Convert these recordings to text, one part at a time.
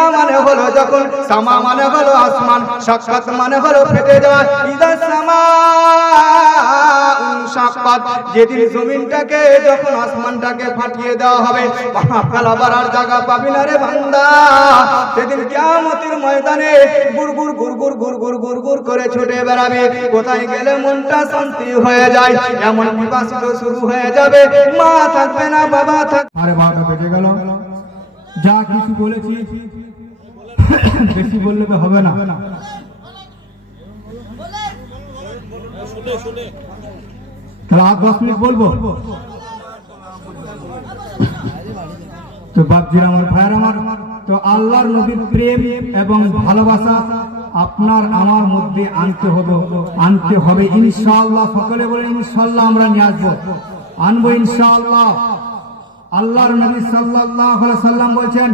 ইদা মানে হলো যখন, সামা মানে হলো আসমান, শাক্কাত মানে হলো ফেটে যাওয়া। ইদা সামা শাক্কাত, যেদিন জমিনটাকে যখন আসমানটাকে ফাটিয়ে দেওয়া হবে, ফেলাবার জায়গা পাবি না রে বান্দা। সেদিন কিয়ামতের ময়দানে গুড়গুড় গুড়গুড় গুড়গুড় গুড়গুড় করে ছুটে বেড়াবে, কোথায় গেলে মনটা শান্তি হয়ে যায়, এমন বিবাসিত শুরু হয়ে যাবে, মা থাকবে না, বাবা থাকবে। আরে 12টা বেজে গেল, যা কিছু বলেছি বেশি বললে তো হবে না। রাত 10 মিনিট বলবো তো বাপজির আমার, ভাইয়ের আমার, তো আল্লাহর নবীর প্রেম এবং ভালোবাসা আপনার আমার মধ্যে আনতে হবে ইনশাআল্লাহ। সকলে বলে ইনশাআল্লাহ আমরা নিয়ে আসবো, আনবো ইনশাআল্লাহ। আল্লাহর নবী সাল্লাল্লাহু আলাইহি সাল্লাম বলেছেন,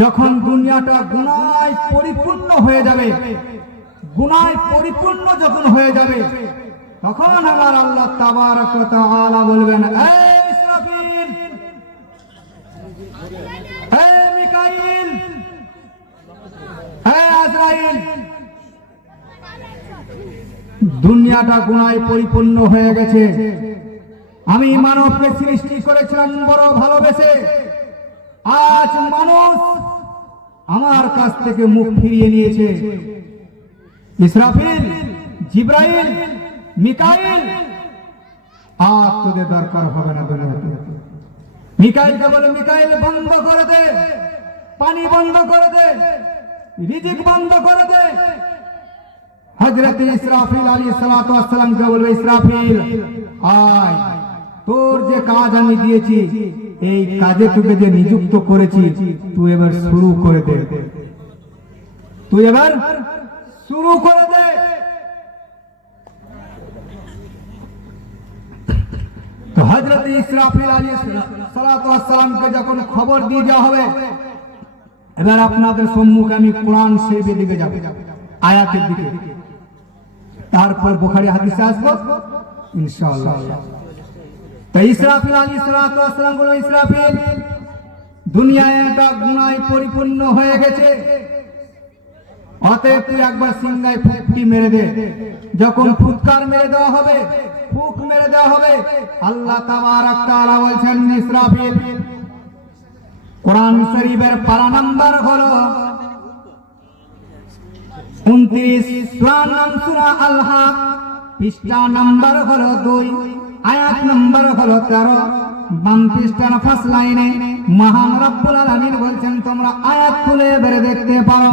যখন দুনিয়াটা গুনায় পরিপূর্ণ হয়ে যাবে, গুনায় পরিপূর্ণ যখন হয়ে যাবে, তখন আমার আল্লাহ তাবারক ওয়া তাআলা বলবেন, এই ইসরাফিল, এই মিকাইল, এই আজরাইল, দুনিয়াটা গুনায় পরিপূর্ণ হয়ে গেছে, আমি মানবকে সৃষ্টি করেছিলাম বড় ভালোবেসে, আজ মানুষ আমার কাছ থেকে মুখ ফিরিয়ে নিয়েছে। ইসরাফিল, জিব্রাইল, মিকাইল, আর তোদের দরকার হবে না দুনিয়াতে। মিকাইলকে বলে, মিকাইল বন্ধ করে দে, পানি বন্ধ করে দে, রিজিক বন্ধ করে দে। হযরত ইসরাফিল আলাইহিস সালাতু ওয়াস সালামকে বলবে, ইসরাফিল আয়, তোর যে কাজ আমি দিয়েছি, এই কাজে তোকে যে নিযুক্ত করেছি, তুই এবার শুরু করে দে, তুই এবার শুরু করে দে। তো হযরত ইসরাফিল আলাইহিস সালাতু ওয়াস সালামকে যখন খবর দিয়ে দেওয়া হবে, এবার আপনাদের সম্মুখে আমি কোরআন শরীফের দিকে যাব, আয়াতের দিকে, তারপর বুখারী হাদিসে আসবো ইনশাআল্লাহ। তো ইসরাফিল আলাইহিস সালাতু ওয়াস সালাম বলল, ইসরাফিল, দুনিয়ায় একটা গুনায় পরিপূর্ণ হয়ে গেছে, অতএব তুই একবার সিংহায় ফুঁকটি মেরে দে। যখন ফুৎকার মেরে দেওয়া হবে, ফুঁক মেরে দেওয়া হবে, আল্লাহ তাবারক তাআলা বলছেন, ইসরাফিল, কোরআন শরীফের পারা নাম্বার হলো 29, সূরা নাম সূরা আল হাক, পৃষ্ঠা নাম্বার হলো 2, আয়াত নাম্বার হলো 13, বাম পৃষ্ঠার ফার্স্ট লাইনে মহান রব্বুল আলামিন বলছেন, তোমরা আয়াত খুলে বেরে দেখতে পারো।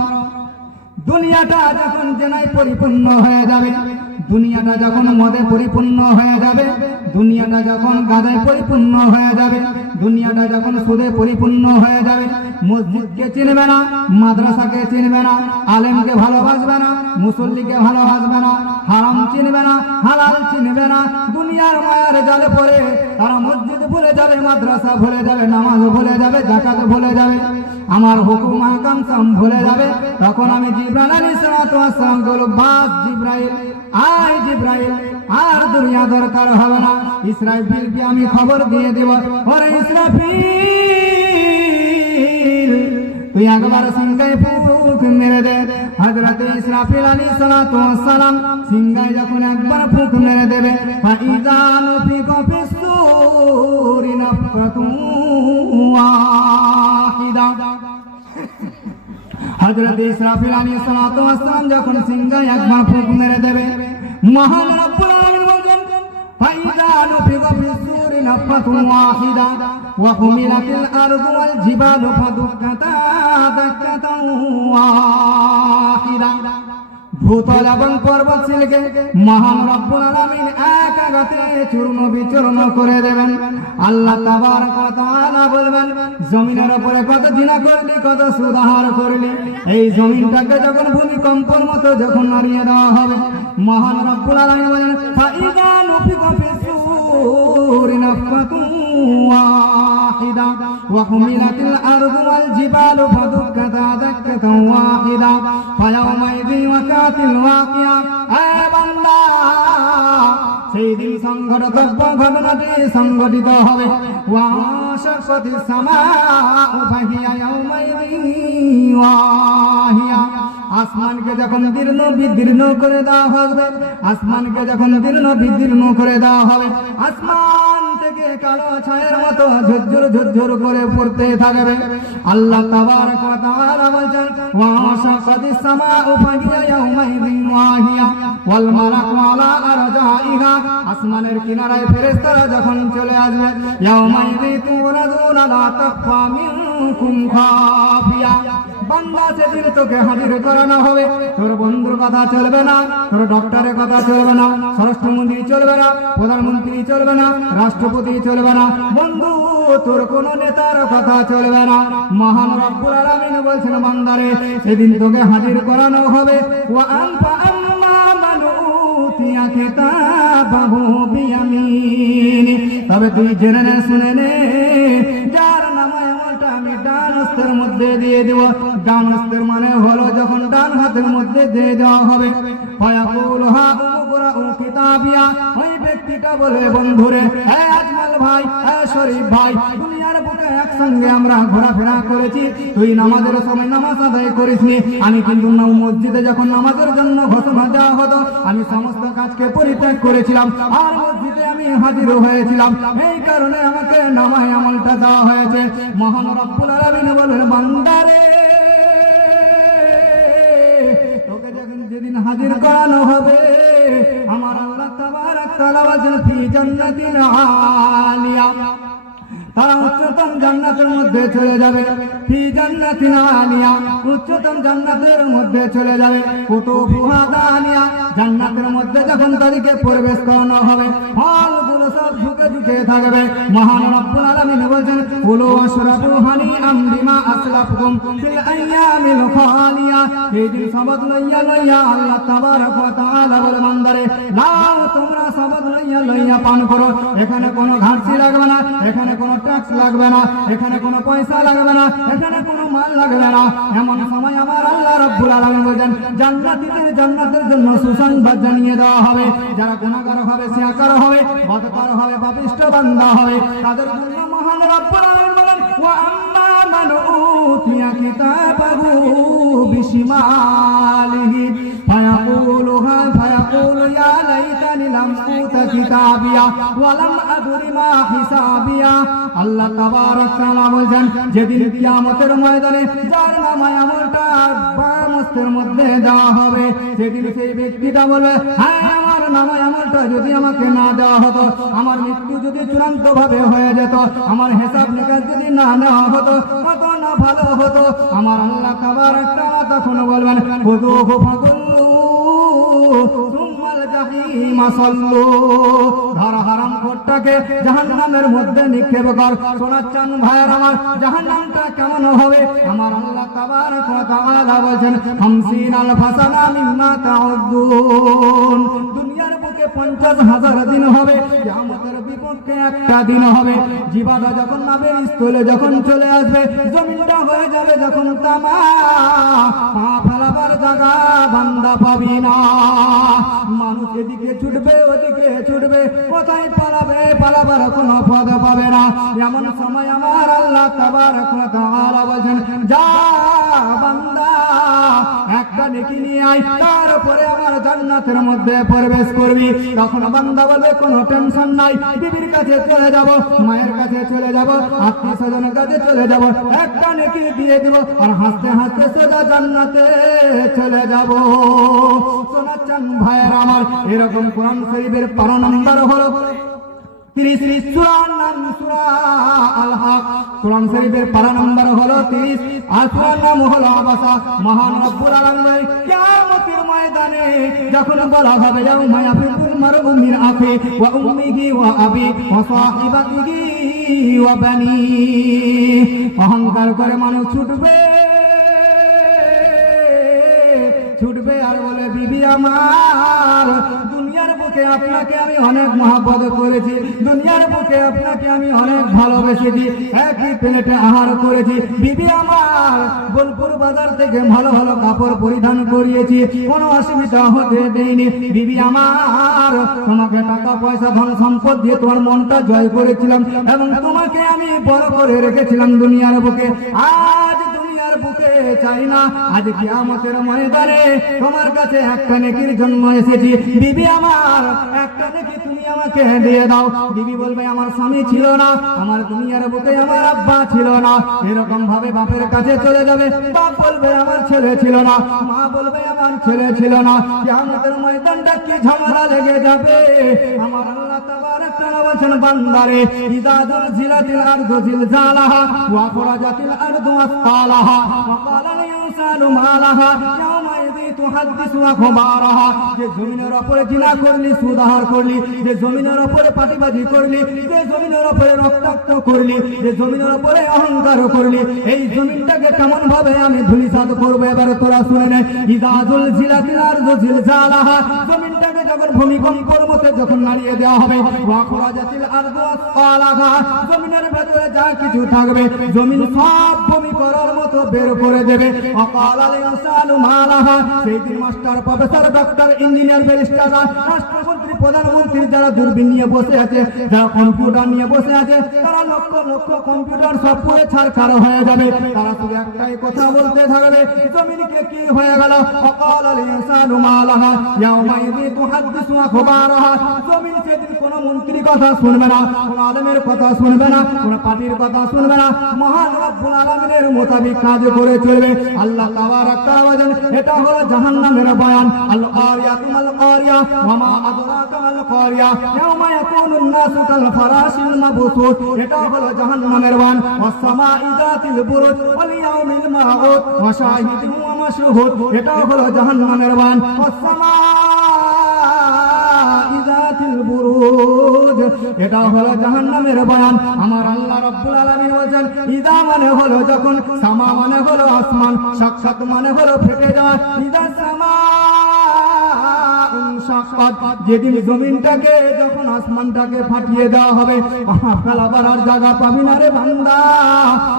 দুনিয়াটা যখন জেনায় পরিপূর্ণ হয়ে যাবে, দুনিয়াটা যখন মদে পরিপূর্ণ হয়ে যাবে, দুনিয়াটা যখন গাঁজায় পরিপূর্ণ হয়ে যাবে, দুনিয়াটা যখন সুদে পরিপূর্ণ হয়ে যাবে, মসজিদকে চিনবে না, মাদ্রাসাকে চিনবে না, আলেমকে ভালোবাসবে না, মুসল্লিকে ভালোবাসবে না, হারাম চিনবে না, হালাল চিনবে না, দুনিয়ার মায়ার জালে পড়ে তারা মসজিদ ভুলে যাবে, মাদ্রাসা ভুলে যাবে, নামাজ ভুলে যাবে, যাকাত ভুলে যাবে, আমার হুকুম আহকাম সব ভুলে যাবে। তখন আমি জিবরাইল আলাইহিস সালাতু ওয়াস সালাম বলবো, বাস জিবরাইল, আয় জিবরাইল, আর দুনিয়া দরকার হবে না। ইসরাফিলকে আমি খবর দিয়ে দেব, ওরে ইসরাফিল, তুই একবার সিংহায় ফুঁক মেরে দে। হযরত ইসরাফিল আলাইহিস সালাতু ওয়াস সালাম সিংহায় যখন একবার ফুঁক মেরে দেবে, ফাইযা নুফিকা ফিস-সূরি নাফখাতুন ওয়াহিদা। হযরত ইসরাফিল আলাইহিস সালাতু ওয়াস সালাম যখন সিংহায় একবার ফুঁক মেরে দেবে, মহান রব্বুল আলামিন বলেন, ফাইযা নুফিকা ফিস-সূরি নাফখাতুন ওয়াহিদা ওয়া হুমিলাতিল আরদু ওয়াল জিবালু ফাদুক্কাতা দাক্কাতান ওয়াহিদা। ভূতল এবং পর্বত শিলকে মহান রব্বুল আলামিন এক আঘাতে চূর্ণ বিচূর্ণ করে দেবেন। আল্লাহ তাবারক ওয়া তাআলা বলবেন, জমিনের উপরে কত জিনা করলি, কত সুদাহার করলি, এই জমিনটাকে যখন ভূমিকম্পের মতো যখন নাড়িয়ে দেওয়া হবে, মহান রব্বুল আলামিন বলেন, ফাইযা নুফিকা ফিস-সূরি নাফখাতুন ওয়াহিদা ওয়া হুমিলাতিল আরদু ওয়াল জিবালু ফাদুক্কাতা দাক্কাতান ওয়াহিদা ফায়াউমাইযিন ওয়াকাতিল ওয়াকিয়া। এ বান্দা, সেই দিন সংঘটিত ঘটনাটি সংঘটিত হবে। ওয়া وانشقت السماء فهي يومئذ واهية আসমানকে যখন দীর্ণ বিদীর্ণ করে দেওয়া হবে, আসমানকে যখন দীর্ণ বিদীর্ণ করে দেওয়া হবে, আসমান থেকে কালো ছায়ের মতো ঝুরঝুর ঝুরঝুর করে পড়তে থাকবে। আল্লাহ তাবারক ওয়া তাআলা বলেন ওয়াশাকাতিস সামাউ ফাহিয়া ইয়াউমাইযিন ওয়াহিয়া ওয়াল মালাকু আলা আরজাইহা, আসমানের কিনারায় ফেরেশতারা যখন চলে আসবে, ইয়াউমাইযিন তুরাদুনা লা তাখফা মিনকুম খাফিয়া, বান্দা সেদিন তোকে হাজির করানো হবে। তোর বন্ধুর কথা চলবে না, তোর ডক্টরের কথা চলবে না, স্বরাষ্ট্রমন্ত্রী চলবে না, প্রধানমন্ত্রী চলবে না, রাষ্ট্রপতি চলবে না, বন্ধু তোর কোন নেতার কথা চলবে না। মহান রব্বুল আলামিন বলছেন বান্দারে সেদিন তোকে হাজির করানো হবে। ওয়া আনফা আম্মা মান উতিয়া কিতাবাহু বিয়ামিনি, তবে তুই জেনে নে শুনে নে যার নামে আমলটা আমি ডান হস্তের মধ্যে দিয়ে দেব। ডান হস্তের মানে হলো যখন ডান হাতের মধ্যে দিয়ে দেওয়া হবে, ফায়াকুলু হা উকরাউ কিতাবিয়া, ওই ব্যক্তিটা বলে বন্ধুরে, হে আজমাল ভাই, হে শরীফ ভাই, দুনিয়ার বুকে একসঙ্গে আমরা ঘোরাফেরা করেছি, তুই নামাজের সময় নামাজ আদায় করিসনি, আমি কিন্তু মসজিদে যখন নামাজের জন্য ঘোষণা দেওয়া হতো আমি সমস্ত কাজকে পরিত্যাগ করেছিলাম আর মসজিদে আমি হাজির হয়েছিলাম, এই কারণে আমাকে নামায় আমলটা দেওয়া হয়েছে। মহান রব্বুল আলামিন বলেন বান্দারে তোকে যেদিন হাজির করানো হবে আমার আল্লাহ তাবারক তাআলা বলেন ফি জান্নাতিন আলিয়া, তারা উচ্চতম জান্নাতের মধ্যে চলে যাবে। ফি জান্নাতিন আলিয়া, উচ্চতম জান্নাতের মধ্যে চলে যাবে। কুতুবুহা দানিয়া, জান্নাতের মধ্যে যখন তাদেরকে প্রবেশ করানো হবে ফলগুলো সব ঝুঁকে ঝুঁকে থাকবে। মহান রব্বুল আলামিন বলেন কুলু ওয়াশরাবু হানিআম বিমা আসলাফতুম ফিল আইয়ামিল খালিয়া, এই দিন শপথ লইয়া লইয়া আল্লাহ তাবারক ওয়া তাআলা বলে বান্দারে নাও তোমরা শপথ লইয়া লইয়া পান করো, এখানে কোনো ঘাটতি লাগবে না, এখানে কোনো ট্যাক্স লাগবে না, এখানে কোনো পয়সা লাগবে না, এখানে কোনো মাল লাগবে না। এমন সময় আমার আল্লাহ রাব্বুল আলামিন বলেন জান্নাতীদের জান্নাতের জন্য সুসংবাদ জানিয়ে দেওয়া হবে। যারা গুনাহগার হবে, শিরকার হবে, বদকার হবে, পাপিষ্ঠ বান্দা হবে, তাদের জন্য মহান রব্বুল আলামিন বলেন ওয়া আম্মা মান উতিয়া কিতাবাহু বিশিমালিহি ফায়াকুলু ইয়া লাইতানি লাম উতা কিতাবিয়া ওয়া লাম আদরি মা হিসাবিয়া। আল্লাহ তাবারক তাআলা বলেন যেদিন কিয়ামতের ময়দানে যার নামায় আমলটা বাম হস্তের মধ্যে দেওয়া হবে, সেদিন সেই ব্যক্তিটা বলবে হ্যাঁ আমার নামায় আমলটা যদি আমাকে না দেওয়া হতো, আমার মৃত্যু যদি চূড়ান্ত ভাবে হয়ে যেত, আমার হিসাব নিকাশ যদি না নেওয়া হতো কত না ভালো হতো। আমার আল্লাহ তাবারক তাআলা তখন বলবেন খুযুহু ফাগুল্লু সুম্মাল জাহিমা সাল্লু, ধর হারামখোরটাকে জাহান্নামের মধ্যে নিক্ষেপ কর। শোনাচ্ছেন ভাইয়ের আমার জাহান্নামটা কেমন হবে? আমার আল্লাহ তাবারক ওয়া তাআলা বলেন 50 ফাসানা মিম্মা তাউদ্দুন, দুনিয়ার বুকে 50,000 দিন হবে, কিয়ামতের বিপক্ষে একটা দিন হবে। জিবাদা যখন নাবের স্থলে যখন চলে আসবে, জমিনটা হয়ে যাবে যখন তামা, পা ফেলাবার জায়গা বান্দা পাবি না। মানুষ এদিকে ছুটবে ওদিকে ছুটবে, কোথায় পালাবে, পালাবার কোনো পথ পাবে না। এমন সময় আমার আল্লাহ তাবারক ওয়া তাআলা বলেন যা বান্দা একটা নেকি নিয়ে আয়, তারপরে আমার জান্নাতের মধ্যে প্রবেশ করবি। তখন বান্দা বলবে কোনো টেনশন নাই, বিবির কাছে চলে যাব, মায়ের কাছে চলে যাব, আত্মীয় স্বজনের কাছে চলে যাব, একটা নেকি দিয়ে দিব আর হাসতে হাসতে সোজা জান্নাতে চলে যাব। শোনাচ্ছেন ভাইয়ের আমার, এরকম কোরআন শরীফের 12 নম্বর হলো 30 সূরার নাম সূরা আল হক। কোরআন শরীফের 12 নম্বর হলো 30 আর সূরার নাম হলো আবাসা। মহান রব্বুল আলামিন কিয়ামতের ময়দানে যখন বলা হবে ইয়াউমা ইয়াফিরুল মারউ মিন আখি ওয়া উম্মিহি ওয়া আবি ওয়া সাহিবাতিহি ওয়া বানি, অহংকার করে মানুষ ছুটবে ছুটবে আর বলে বিবি আমার দুনিয়ার বুকে আপনাকে আমি অনেক মহব্বত করেছি, দুনিয়ার বুকে আপনাকে আমি অনেক ভালোবেসেছি, একই প্লেটে আহার করেছি। বিবি আমার বোলপুর বাজার থেকে ভালো ভালো কাপড় পরিধান করিয়েছি, কোনো অসুবিধা হতে দেইনি। বিবি আমার তোমাকে টাকা পয়সা ধন সম্পদ দিয়ে তোমার মনটা জয় করেছিলাম এবং তোমাকে আমি বড় করে রেখেছিলাম দুনিয়ার বুকে। আজ দুনিয়ার বুকে চাই না, আজ কিয়ামতের ময়দানে তোমার কাছে একটা নেকির জন্য এসেছি। বিবি আমার একটা নেকি তুমি আমাকে দিয়ে দাও। বিবি বলবে আমার স্বামী ছিল না, আমার দুনিয়ার বুকে আমার আব্বা ছিল না। এরকম ভাবে বাপের কাছে চলে যাবে, বাপ বলবে আমার ছেলে ছিল না, মা বলবে আমার ছেলে ছিল না। কিয়ামতের ময়দানটা কি ঝামেলা লেগে যাবে। আমার আল্লাহ তাবারক তাআলা বলেন বান্দারে ইযা যুলজিলাতিল আরদু জিলজালাহা ওয়া আখরাজাতিল আরদু আসকালাহা ওয়া ক্বালা আল ইনসানু মা লাহা ইয়াওমাইযি তুহাদ্দিসু আখবারাহা। যে জমিনের উপরে জিনা করলি, সুদাহার করলি, যে জমিনের উপরে পাটিবাজি করলি, যে জমিনের উপরে রক্তাক্ত করলি, যে জমিনের উপরে অহংকার করলি, এই জমিনটাকে কেমন ভাবে আমি ধূলিসাৎ করবো এবারে তোরা শুনে নে। ইযা যুলজিলাতিল আরদু জিলজালাহা, জমিনটাকে যখন ভূমিকম্পের মতো যখন নাড়িয়ে দেওয়া হবে, ওয়া আখরাজাতিল আরদু আসকালাহা, জমিনের ভেতরে যা কিছু থাকবে জমিন সব ভূমি করার মতো বের করে দেবে। ওয়া ক্বালা আল ইনসানু মা লাহা, সেই দিন মাস্টার প্রফেসর ডক্টর ইঞ্জিনিয়ার ব্যারিস্টাররা রাষ্ট্রমন্ত্রী প্রধানমন্ত্রী যারা দূরবীন নিয়ে বসে আছে, যারা কম্পিউটার নিয়ে বসে আছে, তারা লক্ষ লক্ষ কম্পিউটার সব পুড়ে ছারখার হয়ে যাবে। তারা শুধু একটাই কথা বলতে থাকবে, জমিনকে কি হয়ে গেল। ওয়া ক্বালা আল ইনসানু মা লাহা ইয়াওমাইযি তুহাদ্দিসু আখবারাহা, জমিন সেদিন কোনো মন্ত্রী কথা শুনবে না, কোনো আলেমের কথা শুনবে না, কোনো পার্টির কথা শুনবে না, মহান রব্বুল আলামিনের মোতাবেক কাজ করে চলবে। আল্লাহ তাবারক তাআলা বলেন এটা হলো জাহান্নামের বয়ান। আল কারিয়াতু মাল কারিয়া ওয়া মা আদরাকা মাল কারিয়া ইয়াওমা ইয়াকুনুন নাসু কাল ফারাশিল মাবসুত, এটা হলো জাহান্নামের বয়ান। ওয়াস সামাই যাতিল বুরুজ ওয়াল ইয়াউমিল মাউদ ওয়া শাহিদিন ওয়া মাশহুদ, এটা হলো জাহান্নামের বয়ান। ওয়াস সামাই যাতিল বুরুজ, এটা হলো জাহান্নামের বয়ান। আমার আল্লাহ রাব্বুল আলামিন বলেন ইদা মানে হলো যখন, সামা মানে হলো আসমান, সাক্ষাৎ মানে হলো ফেটে যাওয়া। ইদা সামা সাক্ষাৎ, যেদিন জমিনটাকে যখন আসমানটাকে ফাটিয়ে দেওয়া হবে, আপনার আবার আর জায়গা পাবি না রে বান্দা।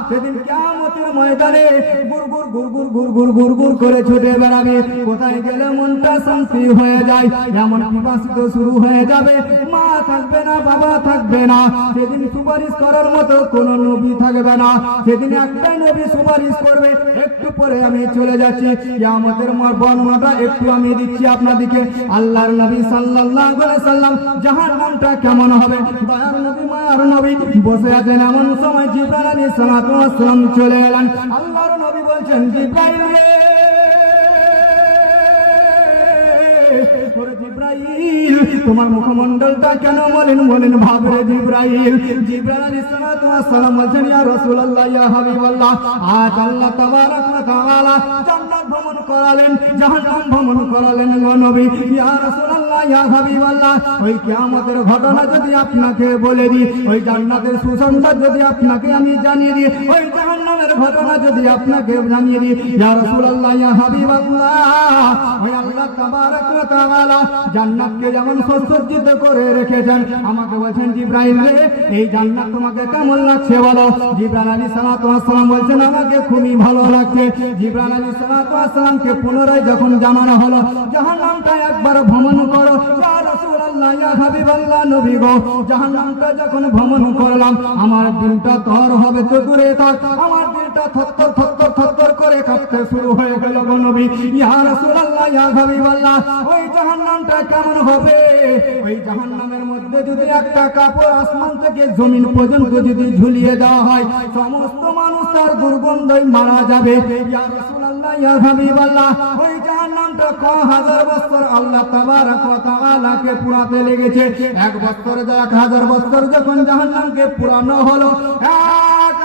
সেদিন কিয়ামতের ময়দানে গুরগুর গুরগুর গুরগুর গুরগুর করে ছুটে বেড়াবে, কোথায় গেলে মনটা শান্তি হয়ে যায়, এমন পিপাসিত শুরু হয়ে যাবে। মা থাকবে না, বাবা থাকবে না, সেদিন সুপারিশ করার মতো কোন নবী থাকবে না। সেদিন একটাই নবী সুপারিশ করবে। একটু পরে আমি চলে যাচ্ছি, কিয়ামতের বর্ণনাটা একটু আমি দিচ্ছি আপনাদেরকে। আল্লাহর নবী সাল্লাল্লাহু আলাইহি সাল্লাম জাহান্নামটা কেমন হবে, দয়ার নবী মায়ার নবী বসে আছেন। এমন সময় জিবরাইল আলাইহিস সালাতু ওয়াস সালাম চলে এলেন। আল্লাহর নবী বলছেন জিবরাইল রে, জিবরাইল তোমার মুখমণ্ডলটা কেন মলিন মলিন ভাব রে জিবরাইল। জিবরাইল আলাইহিস সালাতু ওয়াস সালাম বলছেন ইয়া রাসূলুল্লাহ ইয়া হাবিবাল্লাহ, আজ আল্লাহ তাবারক ওয়া তাআলা জান্নাত ভ্রমণ করালেন, জাহান্নাম ভ্রমণ করালেন গো নবী। ইয়া রাসূলুল্লাহ ইয়া হাবিবাল্লাহ, ওই কিয়ামতের ঘটনা যদি আপনাকে বলে দিই, ওই জান্নাতের সুসংবাদ যদি আপনাকে আমি জানিয়ে দিই, ওই জাহান্নামের ঘটনা যদি আপনাকে জানিয়ে দিই, ইয়া রাসূলুল্লাহ ইয়া হাবিবাল্লাহ, ওই আল্লাহ তাবারক ওয়া তাআলা জান্নাতকে যেমন সুসজ্জিত করে রেখেছেন, আমাকে বলছেন জিবরাইল রে এই জান্নাত তোমাকে কেমন লাগছে বলো। জিবরাইল আলাইহিস সালাতু ওয়াস সালাম বলছেন আমাকে খুবই ভালো লাগছে। জিবরাইল আলাইহিস সালাতু ওয়াস সালামকে পুনরায় যখন জানানো হলো জাহান্নামটা একবার ভ্রমণ করো, ইয়া রাসূলুল্লাহ ইয়া হাবিবাল্লাহ নবী গো, জাহান্নামটা যখন ভ্রমণ করলাম আমার দিলটা তর হবে তো দূরে থাক, আমার দিলটা থরথর থরথর থরথর করে কাঁপতে শুরু হয়ে গেল গো নবী। ইয়া রাসূলুল্লাহ ইয়া হাবিবাল্লাহ, ওই জাহান্নামটা কেমন হবে? ওই জাহান্নামের মধ্যে যদি একটা কাপড় আসমান থেকে জমিন পর্যন্ত যদি ঝুলিয়ে দেওয়া হয়, সমস্ত মানুষ তার দুর্গন্ধই মারা যাবে। ইয়া রাসূলুল্লাহ ইয়া হাবিবাল্লাহ, ওই জাহান্নামটা কয় হাজার বছর আল্লাহ তাবারক ওয়া তাআলাকে পুরাতে লেগেছে। এক বছর 1000 বছর যখন জাহান্নামকে পুরানো হলো,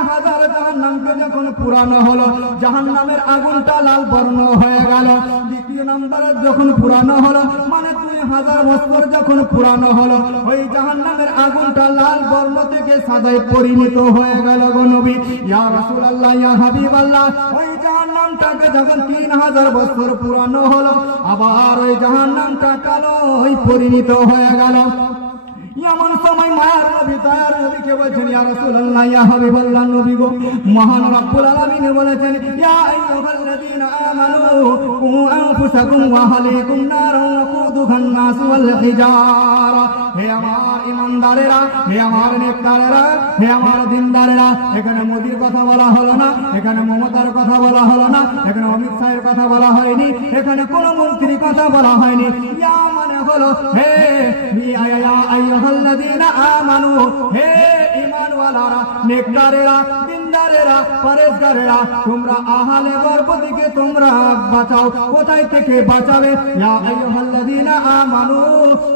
1000 জাহান্নামকে যখন পুরানো হলো, জাহান্নামের আগুনটা লাল বর্ণ হয়ে গেল। দ্বিতীয় নম্বরে যখন পুরানো হলো, মানে 2000 বছর যখন পুরানো হলো, ওই জাহান্নামের আগুনটা লাল বর্ণ থেকে সাদায় পরিণত হয়ে গেল গো নবী। ইয়া রাসূলুল্লাহ, ইয়া হাবিবাল্লাহ, ওই জাহান্নামটাকে যখন 3000 বছর পুরানো হলো, আবার ওই জাহান্নামটা কালো পরিণত হয়ে গেল। এমন সময় মায়ার নবী দয়ার নবীকে বলছেন, ইয়া রাসূলুল্লাহ, ইয়া হাবিবাল্লাহ নবী গো, মহান রব্বুল আলামিন বলেছেন, ইয়া আইয়ুহাল্লাযীনা আমানু কু আনফুসাকুম ওয়া আহলিকুম নারান ওয়াকুদুহান নাস ওয়াল হিজারা। হে আমার ঈমানদারেরা, হে আমার নেককারেরা, হে আমার দিনদারেরা, এখানে মোদির কথা বলা হলো না, এখানে মমতার কথা বলা হলো না, এখানে অমিত শাহের কথা বলা হয়নি, এখানে কোন মন্ত্রীর কথা বলা হয়নি। ইয়া মানে হলো হে আইয়ুহাল্লাযীনা আমানু, হে ঈমানওয়ালারা, নেককারেরা, দিনদারেরা, পরেশগারেরা, তোমরা আহলে গর্ভদিকে তোমরা বাঁচাও। কোথায় থেকে বাঁচাবে? ইয়া আইয়ুহাল্লাযীনা আমানু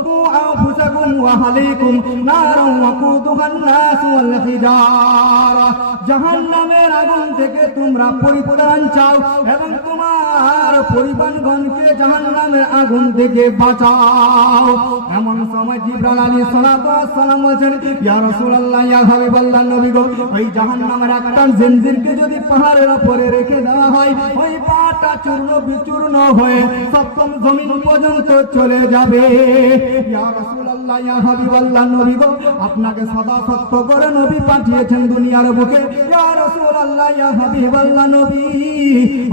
কু আনফুসাকুম ওয়া আহলিকুম নারান ওয়াকুদুহান নাস ওয়াল হিজারা। জাহান্নামের আগুন থেকে তোমরা পরিত্রাণ চাও এবং তোমার পরিবারগণকে জাহান্নামের আগুন থেকে বাঁচাও। এমন সময় জিবরাইল আলাইহিস সালাতু ওয়াস সালাম বলেন, ইয়া রাসূলুল্লাহ, ইয়া হাবিবাল্লাহ নবী গো, ওই জাহান্নামের একটা জিনজিরকে যদি পাহাড়ের উপরে রেখে দেওয়া হয়, ওই পাটা চূর্ণ বিচূর্ণ হয়ে সপ্তম জমিন পর্যন্ত চলে যাবে। ইয়া রাসূলুল্লাহ, ইয়া হাবিবাল্লাহ নবী গো, আপনাকে সদা সত্য করে নবী পাঠিয়েছেন দুনিয়ার বুকে। ইয়া রাসূলুল্লাহ, ইয়া হাবিবাল্লাহ নবী,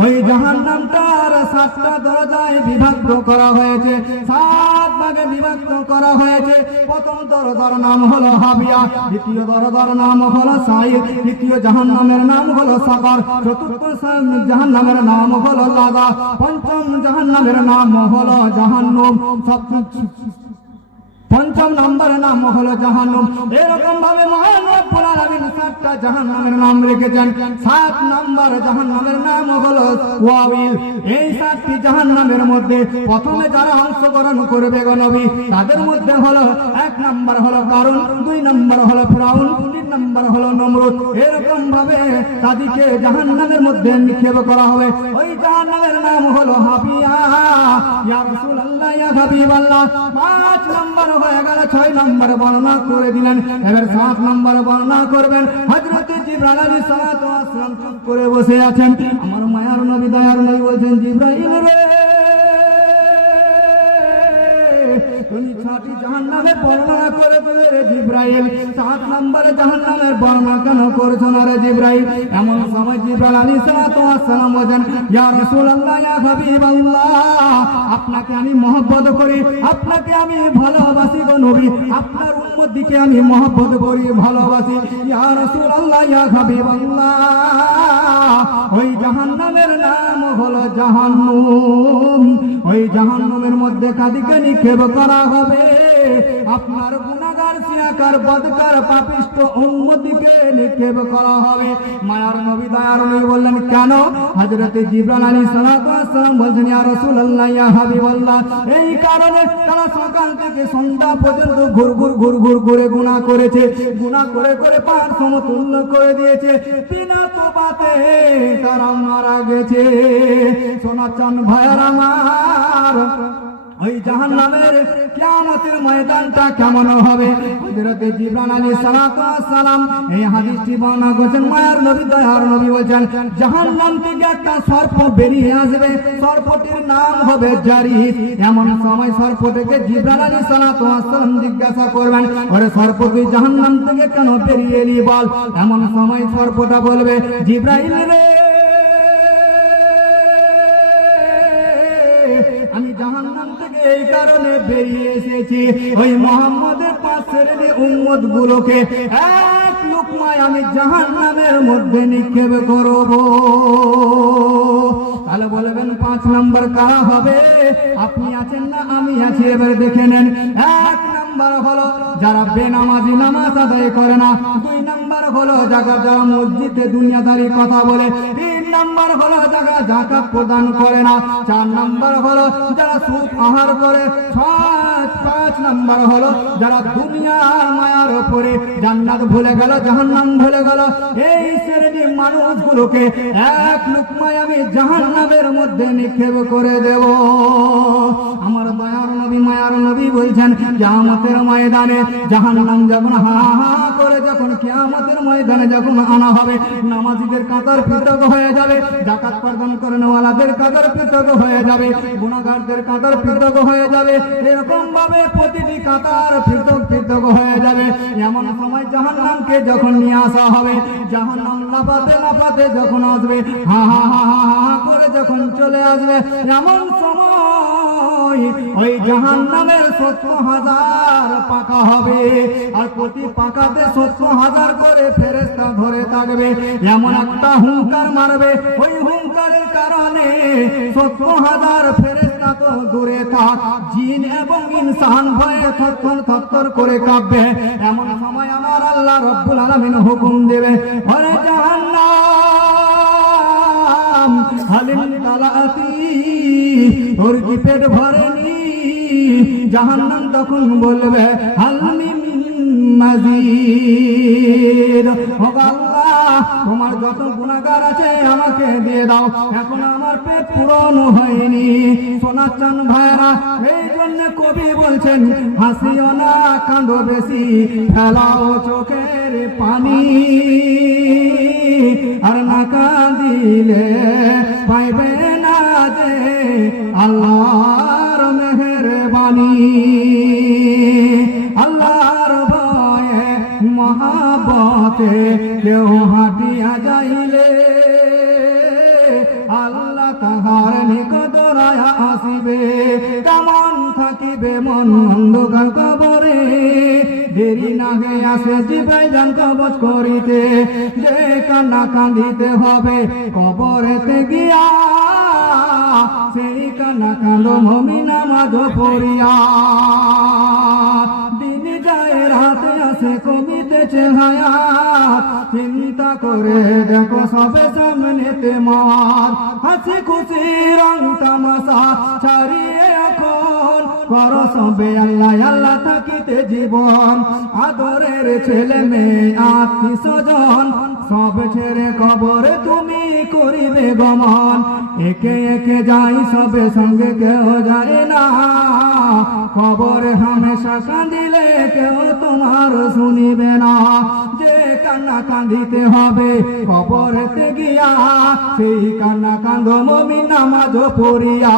ওই জাহান্নামটার 7টা দরজায় বিভক্ত করা হয়েছে, 7 ভাগে বিভক্ত করা হয়েছে। প্রথম দরজার নাম হলো হাবিয়া, দ্বিতীয় দরজার নাম হলো সাইর, তৃতীয় জাহান্নামের নাম হলো সাকার, চতুর্থ জাহান্নামের নাম হলো লাযা, পঞ্চম জাহান্নামের নাম হলো জাহান্নাম, পঞ্চম নম্বরের নাম হলো জাহান্নাম। এরকম ভাবে মহান রব্বুল আলামিন 7টা জাহান্নামের নাম রেখেছেন। 7 নম্বর জাহান্নামের নাম হলো ওয়াবিল। এই 7টি জাহান্নামের মধ্যে প্রথমে যারা অংশগ্রহণ করবে গো নবী, তাদের মধ্যে হলো 1 নম্বর হলো কারুন, 2 নম্বর হলো ফিরাউন, 3 নম্বর হলো নমরুদ। এরকম ভাবে তাদেরকে জাহান্নামের মধ্যে নিক্ষেপ করা হবে। ওই জাহান্নামের নাম হলো হাবিয়া। ইয়া রাসূলুল্লাহ, ইয়া হাবিবাল্লাহ, 5 নম্বর হয়ে গেল। 6 নম্বর বর্ণনা করে দিলেন, এবার 7 নম্বর বর্ণনা করবেন। হযরত জিবরাইল আলাইহিস সালাতু ওয়াস সালাম চুপ করে বসে আছেন। আমার মায়ার নবী দয়ার নবী বলেন, জিবরাইল রে, তুমি 6টি জাহান্নামের বর্ণনা করে দিলে রে জিবরাইল, 7 নম্বরে জাহান্নামের বর্ণনা কেন করছো না রে জিবরাইল? এমন সময় জিবরাইল আলাইহিস সালাতু ওয়াস সালাম বলেন, ইয়া রাসূলুল্লাহ, ইয়া হাবিবাল্লাহ, আপনাকে আমি মহব্বত করি, আপনাকে আমি ভালোবাসি গো নবী, আপনার উম্মতকে আমি মহব্বত করি, ভালোবাসি। ইয়া রাসূলুল্লাহ, ইয়া হাবিবাল্লাহ, ওই জাহান্নামের নাম হলো জাহান্নাম। ওই জাহান্নামের মধ্যে কাদিকে নিক্ষেপ করা হবে। আপনার গুনাহগার, সিনাকার, বদকার, পাপিষ্ট উম্মতকে নিক্ষেপ করা হবে। মায়ার নবী দয়ার নবী বললেন, কেন? হযরত জিবরাইল আলাইহিস সালাতু ওয়াস সালাম বলেন, ইয়া রাসূলুল্লাহ, ইয়া হাবিবাল্লাহ, এই কারণে তারা সকাল থেকে সন্ধ্যা পর্যন্ত ঘুর করে গুনাহ করেছে, গুনাহ করে করে পাহাড় সমতুল্য করে দিয়েছে, বিনা তওবাতে তারা মারা গেছে। সোনা চান ভাইয়ার আমার, ওই জাহান্নামের কিয়ামতের ময়দানটা কেমন হবে? হযরত জিবরাইল আলাইহিস সালাতু ওয়াস সালাম এই হাদিসটি বর্ণনা করেছেন। মায়ার নবী দয়ার নবী বলেন, জাহান্নাম থেকে একটা সর্প বেরিয়ে আসবে, সর্পটির নাম হবে জারিদ। এমন সময় সর্পটিকে জিবরাইল আলাইহিস সালাতু ওয়াস সালাম জিজ্ঞাসা করবেন, ওরে সর্প, তুই জাহান্নাম থেকে কেন বেরিয়ে এলি বল? এমন সময় সর্পটা বলবে, জিবরাইল রে, আমি জাহান্নাম থেকে এই কারণে বেরিয়ে এসেছি, ওই মুহাম্মদের পাশের উম্মত গুলোকে এক লুকমায় আমি জাহান্নামের মধ্যে নিক্ষেপ করব। তাহলে বলবেন 5 নম্বর কারা হবে? আপনি আছেন না আমি আছি? এবার দেখে নেন। 1 নম্বর হলো যারা বেনামাজি, নামাজ আদায় করে না। 2 নম্বর হলো যারা মসজিদে দুনিয়াদারি কথা বলে। 3 নম্বর হলো যারা যাকাত প্রদান করে না। 4 নম্বর হলো যারা সুদ আহার করে। 6 পাঁচ নাম্বার হলো যারা দুনিয়ার মায়ার উপরে জান্নাত ভুলে গেল, জাহান্নাম ভুলে গেল, এই শ্রেণীর মানুষগুলোকে এক লুকমায় আমি জাহান্নামের মধ্যে নিক্ষেপ করে দেব। আমার দয়ার নবী মায়ার নবী বলছেন কিয়ামতের ময়দানে জাহান্নাম যখন হা হা করে যখন কিয়ামতের ময়দানে যখন আনা হবে, নামাজীদের কাতার পৃথক হয়ে যাবে, যাকাত প্রদান করেনওয়ালাদের কাতার পৃথক হয়ে যাবে, গুনাহগারদের কাতার পৃথক হয়ে যাবে, এরকম ভাবে প্রতিটি কাতার পৃথক পৃথক হয়ে যাবে। এমন সময় জাহান্নামকে যখন নিয়ে আসা হবে, জাহান্নাম লাফাতে লাফাতে যখন আসবে, হা হা হা হা হা করে যখন চলে আসবে, এমন সময় ওই জাহান্নামের 70,000 পাকা হবে, আর প্রতি পাকাতে 70,000 করে ফেরেশতা ধরে থাকবে। এমন একটা হুঙ্কার মারবে, ওই হুঙ্কারের কারণে 70,000 ফেরেশতা তো দূরে থাক, জিন এবং ইনসান ভয়ে থরথর থরথর করে কাঁপবে। এমন সময় আমার আল্লাহ রব্বুল আলামিন হুকুম দেবে, ওরে জাহান্নাম হালিম তালাতি, তোর কি পেট ভরেনি? জাহান্নাম তখন বলবে হালিম মাজিদ, ও আল্লাহ তোমার যত গুনাহগার আছে আমাকে দিয়ে দাও, এখন আমার পেট পূরণ হয়নি। সোনার চান ভাইরা, এই জন্য কবি বলছেন হাসিও না কাঁদো বেশি, ফেলাও চোখের পানি, আর না কাঁদিলে পাইবে না যে আল্লাহর মেহেরবানি। আল্লাহর ভয়ে মহাব্বতে কেউ হাঁটিয়া যাইলে, আল্লাহ তাহার নিকট রায়া আসিবে। কেমন থাকিবে মন অন্ধকার কবরে, দেরি না গে আসে জীবে জান কবজ করিতে, যে কান্না কাঁদিতে হবে কবরেতে গিয়া, সেই কান্না কাঁদো মুমিন নামাজ পড়িয়া। দিন যায় রাতে আসে কমিতেছে হায়াত, চিন্তা করে দেখো সবে সামনেতে মার, হাসি খুশি রং তামাশা ছাড়িয়ে এখন করো সবে আল্লাহ আল্লাহ থাকিতে জীবন। আদরের ছেলে মেয়ে আত্মীয় স্বজন সব ছেড়ে কবরে তুমি করিবে গমন, একে একে যাই সবে সঙ্গে কেউ যায় না, কবরে হামেশা কাঁদিলে কেউ তোমার শুনিবে না। যে কান্না কাঁদিতে হবে কবরেতে গিয়া, সেই কান্না কাঁদো মুমিন নামাজ পড়িয়া,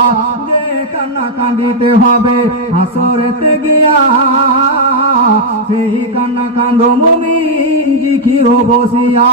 যে কান্না কাঁদিতে হবে হাসরেতে গিয়া, সেই কান্না কাঁদো মুমিন জিকির বসিয়া।